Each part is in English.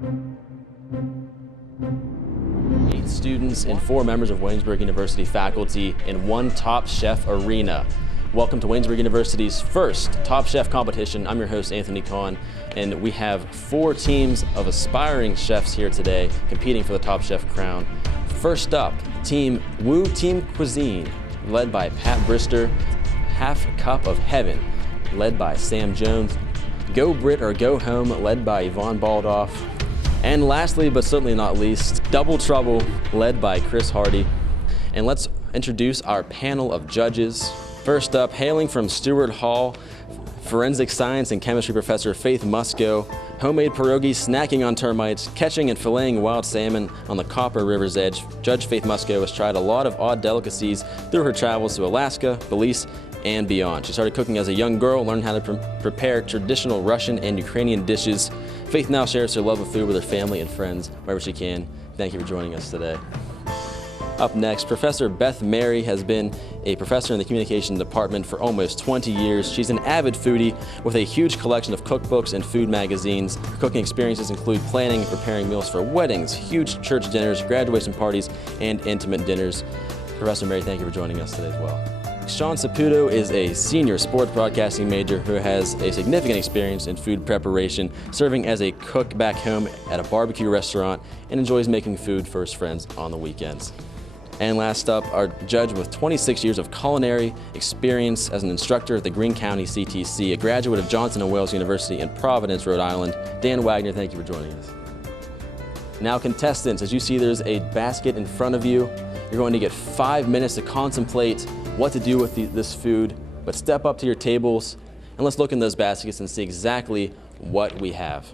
8 students and 4 members of Waynesburg University faculty in one Top Chef arena. Welcome to Waynesburg University's first Top Chef competition. I'm your host, Anthony Kahn, and we have 4 teams of aspiring chefs here today competing for the Top Chef crown. First up, Team Woo Team Cuisine, led by Pat Brister. Half Cup of Heaven, led by Sam Jones. Go Brit or Go Home, led by Yvonne Baldoff. And lastly, but certainly not least, Double Trouble, led by Chris Hardy. And let's introduce our panel of judges. First up, hailing from Stewart Hall, forensic science and chemistry professor Faith Musco, homemade pierogies, snacking on termites, catching and filleting wild salmon on the Copper River's edge. Judge Faith Musco has tried a lot of odd delicacies through her travels to Alaska, Belize, and beyond. She started cooking as a young girl, learned how to prepare traditional Russian and Ukrainian dishes. Faith now shares her love of food with her family and friends wherever she can. Thank you for joining us today. Up next, Professor Beth Mary has been a professor in the communication department for almost 20 years. She's an avid foodie with a huge collection of cookbooks and food magazines. Her cooking experiences include planning and preparing meals for weddings, huge church dinners, graduation parties, and intimate dinners. Professor Mary, thank you for joining us today as well. Sean Saputo is a senior sports broadcasting major who has a significant experience in food preparation, serving as a cook back home at a barbecue restaurant, and enjoys making food for his friends on the weekends. And last up, our judge with 26 years of culinary experience as an instructor at the Greene County CTC, a graduate of Johnson & Wales University in Providence, Rhode Island. Dan Wagner, thank you for joining us. Now contestants, as you see there's a basket in front of you. You're going to get 5 minutes to contemplate what to do with this food, but step up to your tables and let's look in those baskets and see exactly what we have.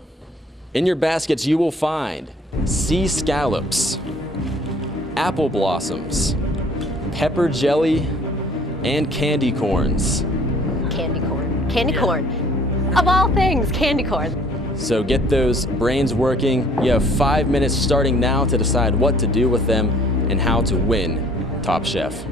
In your baskets you will find sea scallops, apple blossoms, pepper jelly, and candy corns. Candy corn. Candy corn. Of all things, candy corn. So get those brains working. You have 5 minutes starting now to decide what to do with them and how to win Top Chef.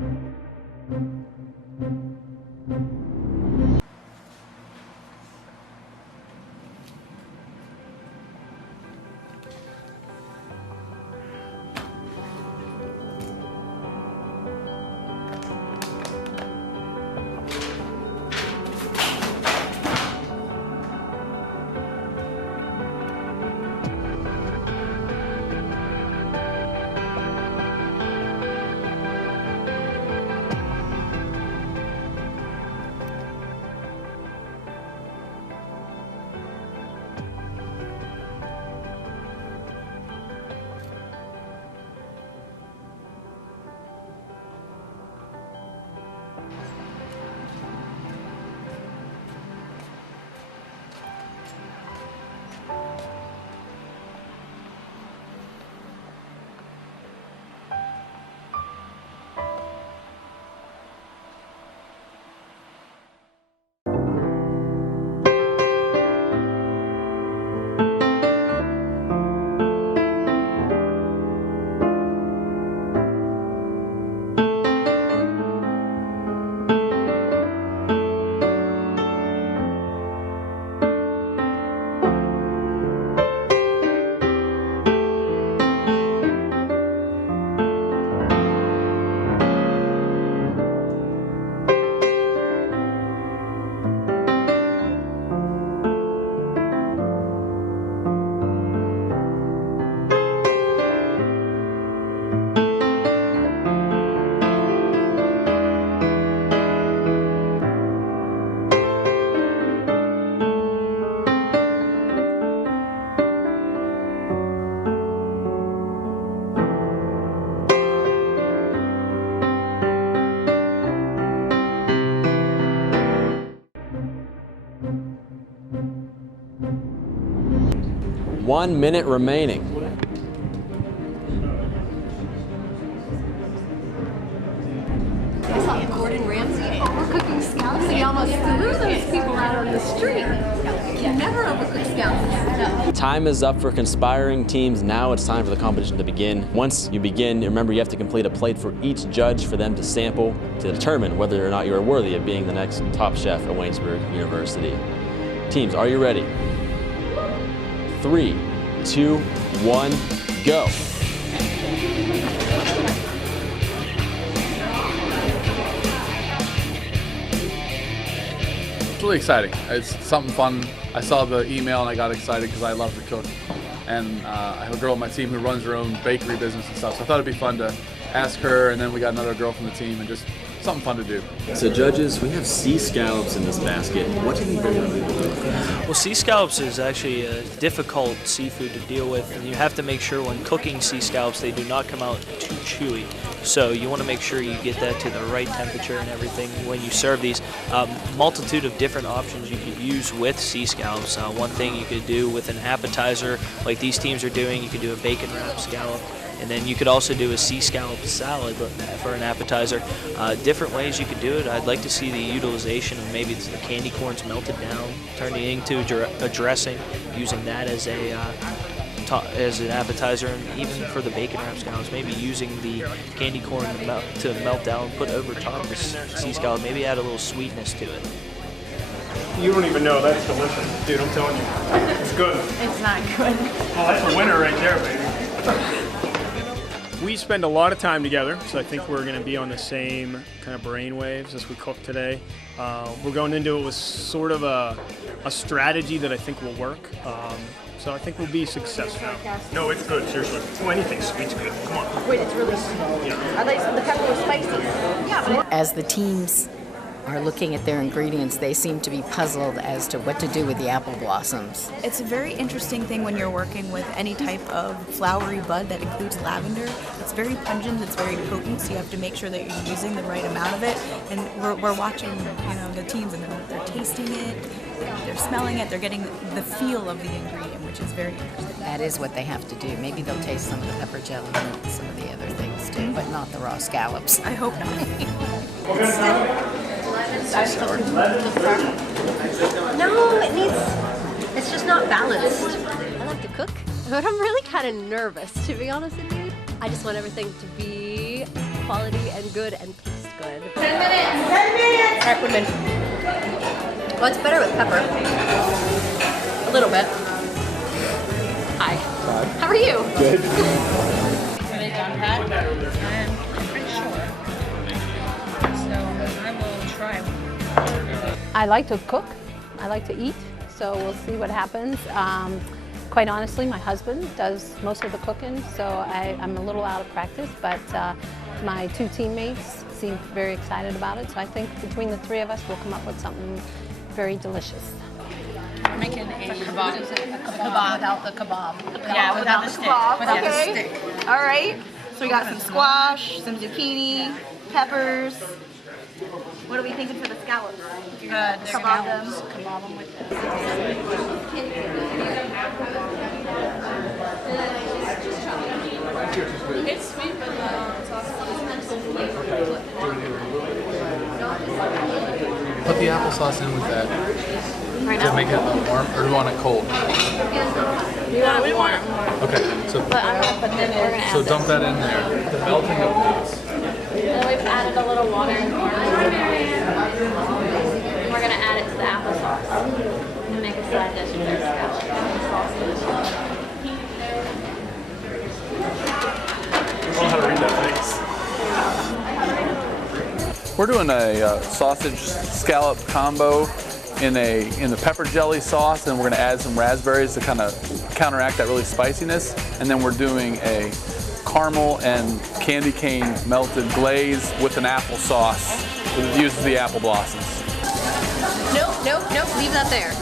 One minute remaining. I saw Gordon Ramsay overcooking scallops. He almost threw those people out on the street. You never overcook scallops. Time is up for conspiring teams. Now it's time for the competition to begin. Once you begin, remember you have to complete a plate for each judge for them to sample to determine whether or not you are worthy of being the next top chef at Waynesburg University. Teams, are you ready? 3, 2, 1, go. It's really exciting. It's something fun. I saw the email and I got excited because I love to cook. And I have a girl on my team who runs her own bakery business and stuff, so I thought it'd be fun to ask her, and then we got another girl from the team, and just something fun to do. So judges, we have sea scallops in this basket. What do you think they're going to do? Well, sea scallops is actually a difficult seafood to deal with, and you have to make sure when cooking sea scallops they do not come out too chewy. So you want to make sure you get that to the right temperature and everything when you serve these. Multitude of different options you could use with sea scallops. One thing you could do with an appetizer like these teams are doing, you could do a bacon wrap scallop. And then you could also do a sea scallop salad for an appetizer. Different ways you could do it. I'd like to see the utilization of maybe the candy corns melted down, turning it into a dressing, using that as an appetizer, and even for the bacon wrap scallops, maybe using the candy corn to melt down, put over top of the sea scallop, maybe add a little sweetness to it. You don't even know, that's delicious. Dude, I'm telling you. It's good. It's not good. Well, that's a winner right there, baby. We spend a lot of time together, so I think we're going to be on the same kind of brain waves as we cook today. We're going into it with sort of a strategy that I think will work. So I think we'll be successful. No, it's good, seriously. Oh, anything sweet's good. Come on. Wait, it's really sweet. Yeah. I like the pepper was spicy. Yeah, but As the teams are looking at their ingredients, they seem to be puzzled as to what to do with the apple blossoms. It's a very interesting thing when you're working with any type of flowery bud that includes lavender. It's very pungent, it's very potent, so you have to make sure that you're using the right amount of it. And we're watching, the teams, and they're tasting it, they're smelling it, they're getting the feel of the ingredient, which is very interesting. That is what they have to do. Maybe they'll taste some of the pepper jelly and some of the other things too, but not the raw scallops. I hope not. no, it's just not balanced. I like to cook, but I'm really kind of nervous, to be honest with you. I just want everything to be quality and good and taste good. 10 minutes! 10 minutes! All right, women. Well, it's better with pepper. A little bit. Hi. Hi. How are you? Good. Are they done, Pat? I'm pretty sure. So I will try. I like to cook. I like to eat. So we'll see what happens. Quite honestly, my husband does most of the cooking, so I'm a little out of practice, but my two teammates seem very excited about it. So I think between the three of us, we'll come up with something very delicious. We're making a kebab. A kebab without the kebab. Yeah, without the stick. Without the stick. All right. So we got some squash, some zucchini, peppers. What are we thinking for the scallops? Kebab them. Kebab them with It's sweet, but the sauce is Put the applesauce in with that Right to now. make it a little warm, or do you want it cold? You want it warm. Okay, so But I'm gonna put them in. We're gonna add dump that in there. The melting of these. And we've added a little water. We're going to add it to the applesauce and make a side dish with our scallop. I don't know how to read that face. We're doing a sausage scallop combo in the pepper jelly sauce, and we're going to add some raspberries to kind of counteract that really spiciness. And then we're doing a caramel and candy cane melted glaze with an apple sauce that uses the apple blossoms. Nope, leave that there.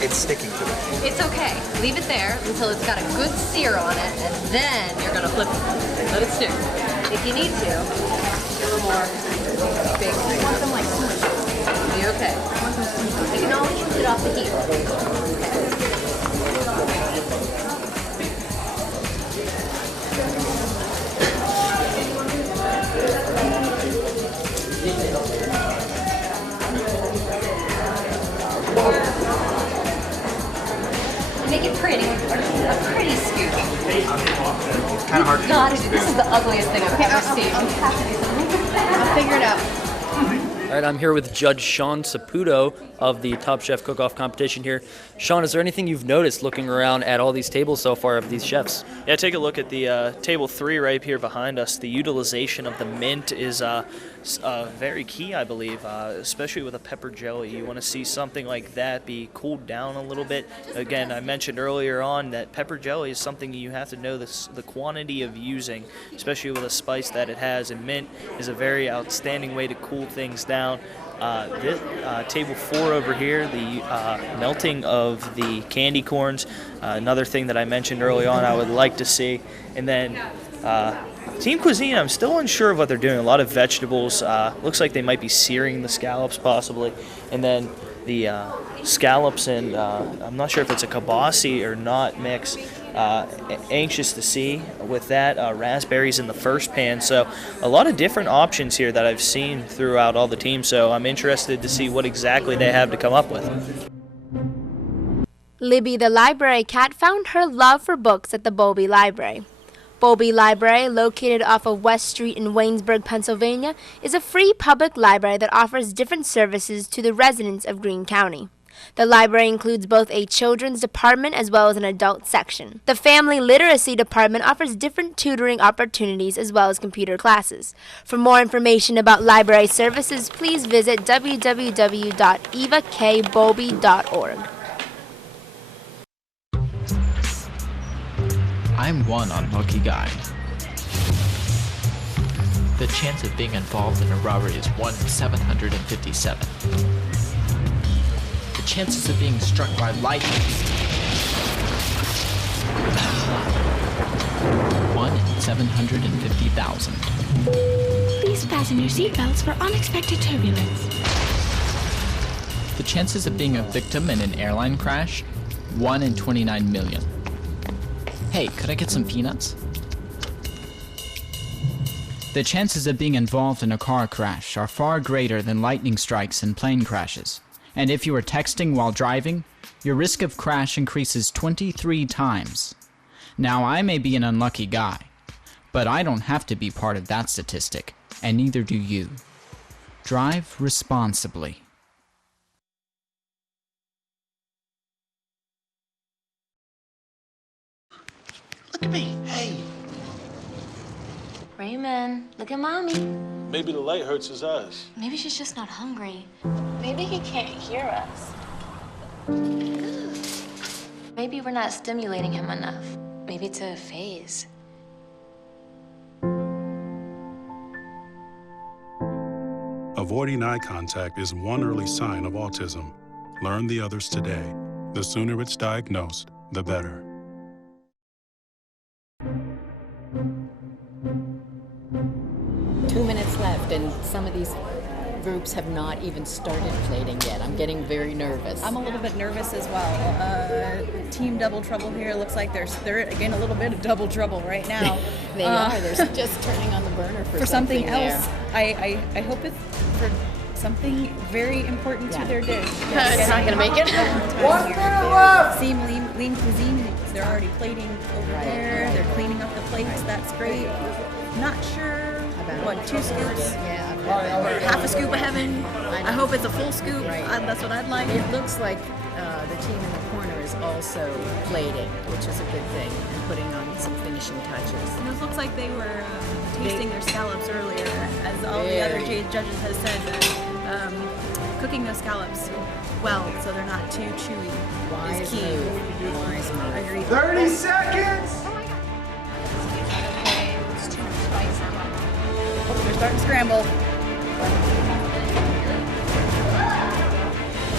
It's sticking to it. It's okay. Leave it there until it's got a good sear on it, and then you're gonna flip it. Let it stick. If you need to, a little more big. You want them like smushed. Be okay. You can always use it off the heat. Make it pretty. A pretty scoop. It's kind of hard to God, this is the ugliest thing I've ever seen. I'll figure it out. All right, I'm here with Judge Sean Saputo of the Top Chef Cook-Off competition here. Sean, is there anything you've noticed looking around at all these tables so far of these chefs? Yeah, take a look at the table 3 right here behind us. The utilization of the mint is very key, I believe, especially with a pepper jelly. You want to see something like that be cooled down a little bit. Again, I mentioned earlier on that pepper jelly is something you have to know the quantity of using, especially with a spice that it has, and mint is a very outstanding way to cool things down. Table 4 over here, the melting of the candy corns, another thing that I mentioned early on I would like to see. And then Team Cuisine, I'm still unsure of what they're doing. A lot of vegetables. Looks like they might be searing the scallops possibly. And then the scallops and I'm not sure if it's a kibasi or not mix. Anxious to see with that. Raspberries in the first pan. So a lot of different options here that I've seen throughout all the teams. So I'm interested to see what exactly they have to come up with. Libby the library cat found her love for books at the Bowlby Library. Bowlby Library, located off of West Street in Waynesburg, Pennsylvania, is a free public library that offers different services to the residents of Greene County. The library includes both a children's department as well as an adult section. The family literacy department offers different tutoring opportunities as well as computer classes. For more information about library services, please visit www.evakbowlby.org. I'm one unlucky guy. The chance of being involved in a robbery is 1 in 757. The chances of being struck by lightning 1 in 750,000. Please fasten your seatbelts for unexpected turbulence. The chances of being a victim in an airline crash 1 in 29 million. Hey, could I get some peanuts? The chances of being involved in a car crash are far greater than lightning strikes and plane crashes. And if you are texting while driving, your risk of crash increases 23 times. Now, I may be an unlucky guy, but I don't have to be part of that statistic, and neither do you. Drive responsibly. Look at me, hey! Raymond, look at Mommy. Maybe the light hurts his eyes. Maybe she's just not hungry. Maybe he can't hear us. Maybe we're not stimulating him enough. Maybe it's a phase. Avoiding eye contact is one early sign of autism. Learn the others today. The sooner it's diagnosed, the better. Left, and some of these groups have not even started plating yet. I'm getting very nervous. I'm a little bit nervous as well. Team Double Trouble here looks like they're again a little bit of double trouble right now. They are. They're just turning on the burner for something else. There. I hope it's for something very important to their dish. It's not going to make it. 1 minute left. See, Lean Cuisine, they're already plating over there. They're cleaning up the plates. That's great. Not sure. What, 2 scoops? Yeah. Or half a scoop of heaven. I hope it's a full scoop. That's what I'd like. It looks like the team in the corner is also plating, which is a good thing, and putting on some finishing touches. And it looks like they were tasting their scallops earlier, as all the other judges have said, cooking those scallops well so they're not too chewy is key. Wise move. Agreed. 30 seconds! They're starting to scramble.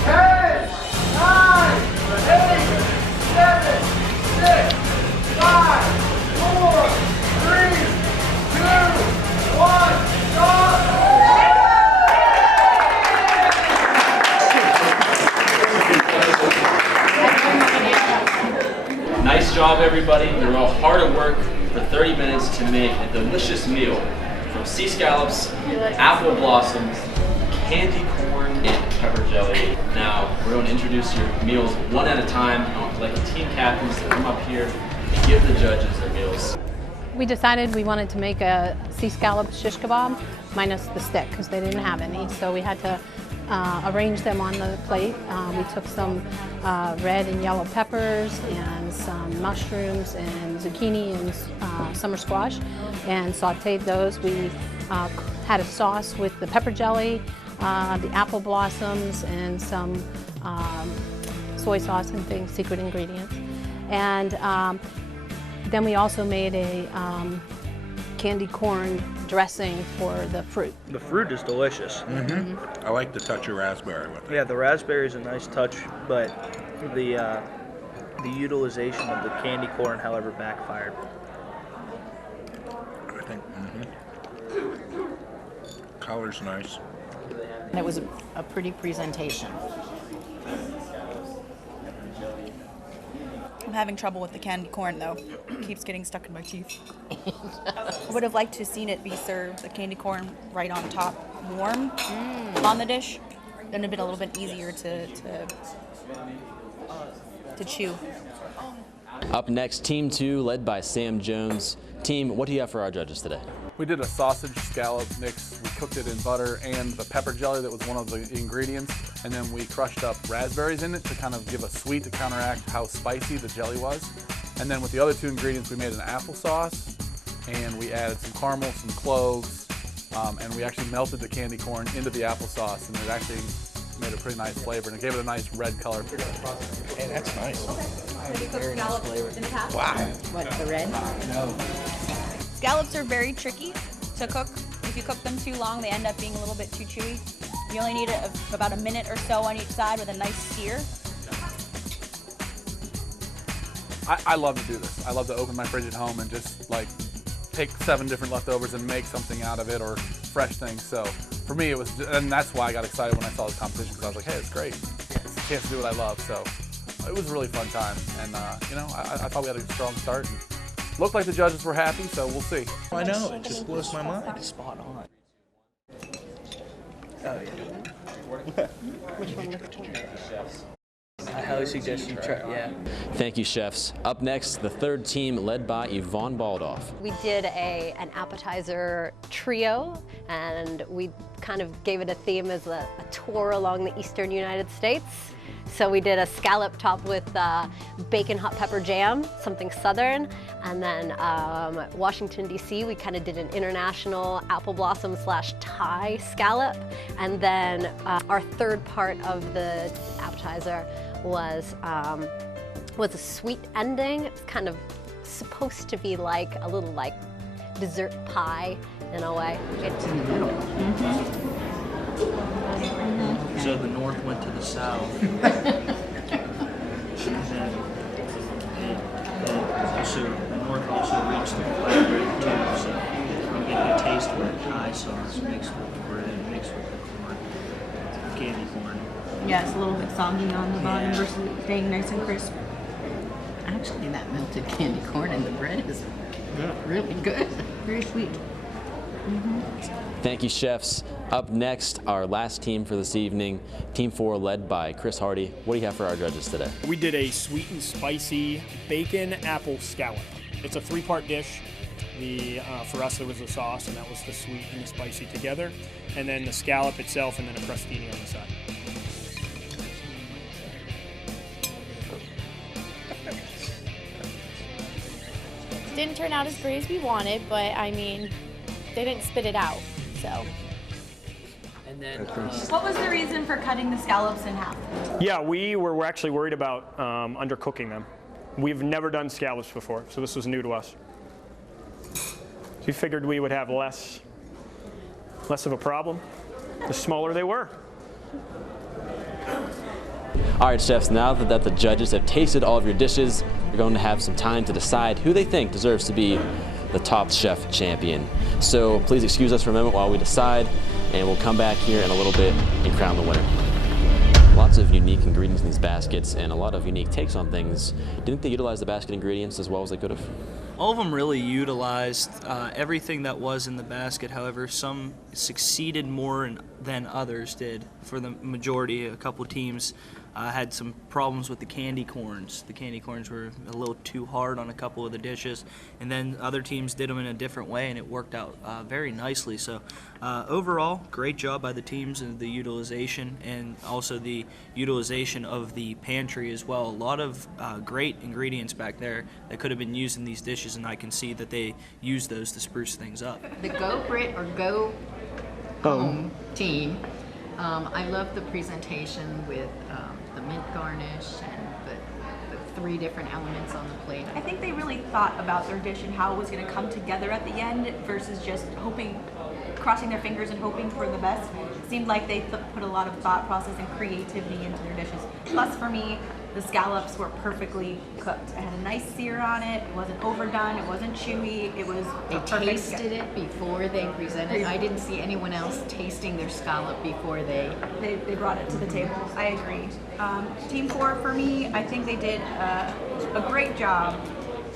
10, 9, 8, 7, 6, 5, 4, 3, 2, 1, stop! Nice job, everybody. You're all hard at work for 30 minutes to make a delicious meal from sea scallops, apple blossoms, candy corn, and pepper jelly. Now, we're going to introduce your meals one at a time. I would like the team captains to come up here and give the judges their meals. We decided we wanted to make a sea scallop shish kebab minus the stick because they didn't have any. So we had to arrange them on the plate. We took some red and yellow peppers and some mushrooms and zucchini and summer squash and sauteed those. We had a sauce with the pepper jelly, the apple blossoms, and some soy sauce and things, secret ingredients. And then we also made a candy corn dressing for the fruit. The fruit is delicious. I like the touch of raspberry with it. Yeah, the raspberry is a nice touch, but the utilization of the candy corn, however, backfired. I think. Color's nice. And it was a pretty presentation. I'm having trouble with the candy corn though. It keeps getting stuck in my teeth. I would have liked to have seen it be served, the candy corn right on top, warm on the dish. Then it'd have been a little bit easier to chew. Up next, Team 2, led by Sam Jones. Team, what do you have for our judges today? We did a sausage scallop mix. We cooked it in butter and the pepper jelly that was one of the ingredients. And then we crushed up raspberries in it to kind of give a sweet to counteract how spicy the jelly was. And then with the other two ingredients, we made an applesauce and we added some caramel, some cloves, and we actually melted the candy corn into the applesauce, and it actually made a pretty nice flavor, and it gave it a nice red color. Hey, that's nice. Very nice flavor. Wow. What, the red? No. Scallops are very tricky to cook. If you cook them too long, they end up being a little bit too chewy. You only need about a minute or so on each side with a nice sear. I love to do this. I love to open my fridge at home and just like take 7 different leftovers and make something out of it, or fresh things. So for me, it was, and that's why I got excited when I saw this competition, because I was like, hey, it's great. It's a chance to do what I love. So it was a really fun time, and you know, I thought we had a strong start. And looked like the judges were happy, so we'll see. I know, it just blows my mind. Spot on. Oh yeah. Which one? I highly suggest you try. Yeah. Thank you, chefs. Up next, the third team, led by Yvonne Baldoff. We did an appetizer trio, and we kind of gave it a theme as a tour along the eastern United States. So we did a scallop topped with bacon hot pepper jam, something southern, and then Washington, D.C., we kind of did an international apple blossom / Thai scallop. And then our third part of the appetizer was a sweet ending. It's kind of supposed to be like a little like dessert pie in a way. It's in the middle. So the North went to the South. Also, the North also reached the flatbread too. So I'm getting a taste of the Thai sauce mixed with the bread, mixed with the corn, candy corn. Yeah, it's a little bit soggy on the bottom versus staying nice and crisp. Actually, that melted candy corn in the bread is really good. Very sweet. Thank you, chefs. Up next, our last team for this evening, Team 4, led by Chris Hardy. What do you have for our judges today? We did a sweet and spicy bacon apple scallop. It's a 3-part dish. For us, there was the sauce, and that was the sweet and the spicy together, and then the scallop itself, and then a crostini on the side. Didn't turn out as great as we wanted, but I mean, they didn't spit it out, so. And then, What was the reason for cutting the scallops in half? Yeah, we were actually worried about undercooking them. We've never done scallops before, so this was new to us. So we figured we would have less of a problem the smaller they were. All right, chefs, now that the judges have tasted all of your dishes, you're going to have some time to decide who they think deserves to be the Top Chef champion. So please excuse us for a moment while we decide, and we'll come back here in a little bit and crown the winner. Lots of unique ingredients in these baskets and a lot of unique takes on things. Didn't they utilize the basket ingredients as well as they could have? all of them really utilized everything that was in the basket. However, some succeeded more than others did. For the majority, a couple teams Had some problems with the candy corns. The candy corns were a little too hard on a couple of the dishes, and then other teams did them in a different way, and it worked out very nicely. So overall, great job by the teams and the utilization, and also the utilization of the pantry as well. A lot of great ingredients back there that could have been used in these dishes, and I can see that they use those to spruce things up. The Go Brit or Go Home team, I love the presentation with the mint garnish and the 3 different elements on the plate. I think they really thought about their dish and how it was going to come together at the end versus just crossing their fingers and hoping for the best. It seemed like they put a lot of thought process and creativity into their dishes. Plus, for me, the scallops were perfectly cooked. It had a nice sear on it. It wasn't overdone. It wasn't chewy. It was They tasted it before they presented. I didn't see anyone else tasting their scallop before they brought it to the table. I agree. Team 4, for me, I think they did a great job.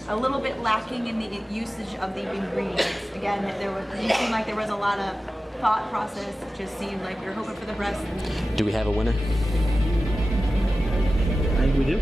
A little bit lacking in the usage of the ingredients. Again, it seemed like there was a lot of thought process. It just seemed like we were hoping for the best. Do we have a winner? I think we do.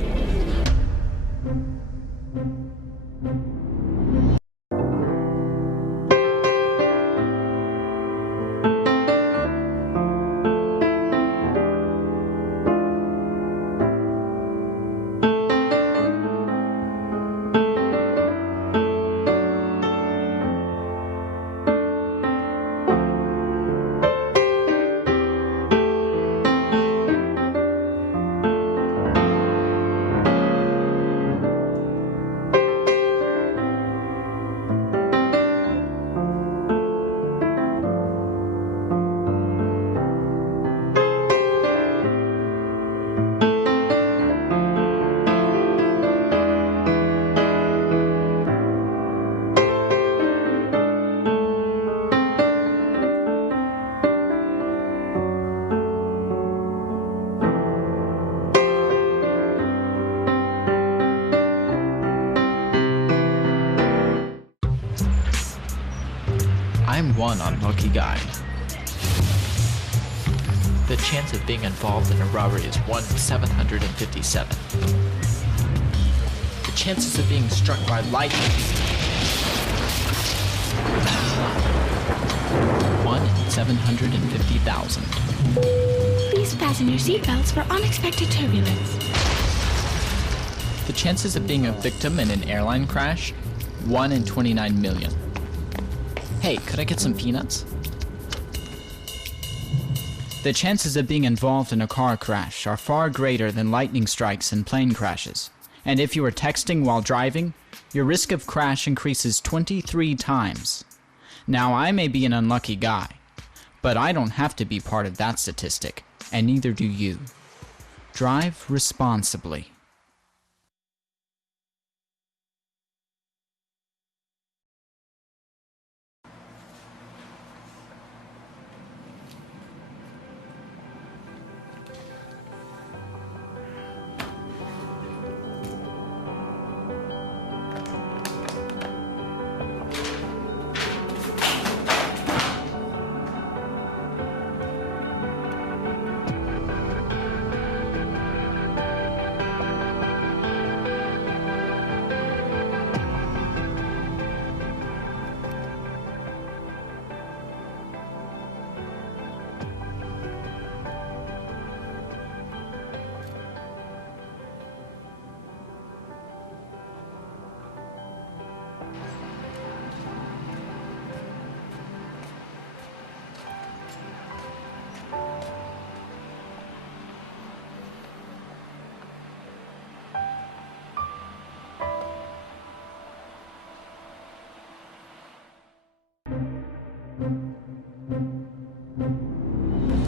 I'm one unlucky guy. The chance of being involved in a robbery is 1 in 757. The chances of being struck by lightning. 1 in 750,000. Please fasten your seatbelts for unexpected turbulence. The chances of being a victim in an airline crash? 1 in 29 million. Hey, could I get some peanuts? The chances of being involved in a car crash are far greater than lightning strikes and plane crashes. And if you are texting while driving, your risk of crash increases 23 times. Now, I may be an unlucky guy, but I don't have to be part of that statistic, and neither do you. Drive responsibly.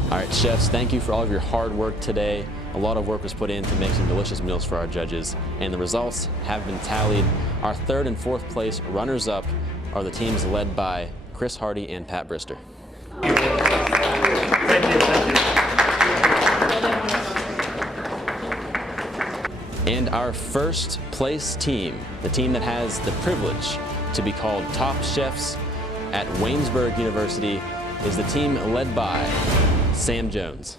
All right, chefs, thank you for all of your hard work today. A lot of work was put in to make some delicious meals for our judges, and the results have been tallied. Our 3rd and 4th place runners-up are the teams led by Chris Hardy and Pat Brister. And our 1st place team, the team that has the privilege to be called top chefs at Waynesburg University, is the team led by Sam Jones.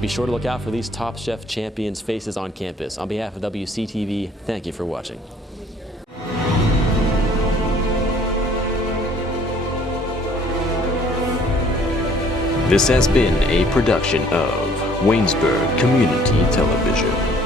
Be sure to look out for these Top Chef champions' faces on campus. On behalf of WCTV, thank you for watching. This has been a production of Waynesburg Community Television.